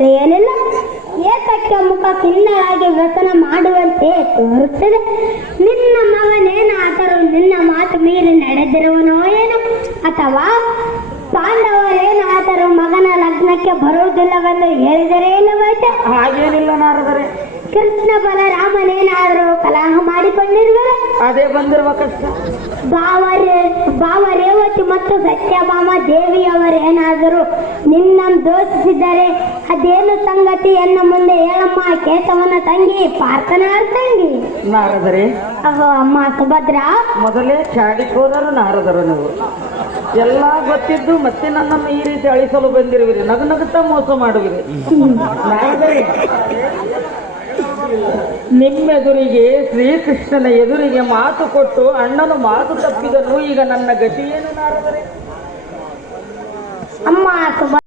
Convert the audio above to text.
ಬಿಟ್ಟರೆ ಏನಿಲ್ಲ, ಏತಕ್ಕೆ ಮುಖ ಖಿನ್ನರಾಗಿ ವ್ಯಸನ ಮಾಡುವಂತೆ ತೋರುತ್ತದೆ. ನಿನ್ನ ಮಗನೇನಾದರೂ ನಿನ್ನ ಮಾತು ಮೀರಿ ನಡೆದಿರುವನೋ ಏನು, ಅಥವಾ ಪಾಂಡವರೇನಾದರೂ ಮಗನ ಲಗ್ನಕ್ಕೆ ಬರುವುದಿಲ್ಲವೆಂದು ಹೇಳಿದರೆ ಇಲ್ಲವಾಯ್ತು? ಹಾಗೇನಿಲ್ಲ ನಾರದರೆ. ಕೃಷ್ಣ ಬಲರಾಮನೇನಾದರೂ ಕಲಹ ಮಾಡಿಕೊಂಡಿರುವರು? ಅದೇ ಬಂದಿರುವ ಕಷ್ಟ. ಭಾವ ರೇವತಿ ಮತ್ತು ಸತ್ಯಭಾಮ ದೇವಿಯವರೇನಾದರೂ ನಿನ್ನನ್ನು ದೋಷಿಸಿದರೆ ಅದೇನು ಸಂಗತಿ ಎನ್ನ ಮುಂದೆ ಹೇಳಮ್ಮ. ಕೇಶವನ ತಂಗಿ, ಪಾರ್ಥನ ತಂಗಿ. ನಾರದರೆ, ಅಮ್ಮ ಸುಭದ್ರ, ಮೊದಲೇ ಚಾಡಿಕೋರರು ನಾರದರು. ನೀವು ಎಲ್ಲ ಗೊತ್ತಿದ್ದು ಮತ್ತೆ ನನ್ನನ್ನು ಈ ರೀತಿ ಅಳಿಸಲು ಬಂದಿರುವಿರಿ, ನಗುತ್ತಾ ಮೋಸ ಮಾಡುವಿರಿ. ನಾರದರೆ, ನಿಮ್ಮೆದುರಿಗೆ ಶ್ರೀಕೃಷ್ಣನ ಎದುರಿಗೆ ಮಾತು ಕೊಟ್ಟು ಅಣ್ಣನು ಮಾತು ತಪ್ಪಿದನು. ಈಗ ನನ್ನ ಗತಿ ಏನು ನಾರದರೆ? ಅಮ್ಮ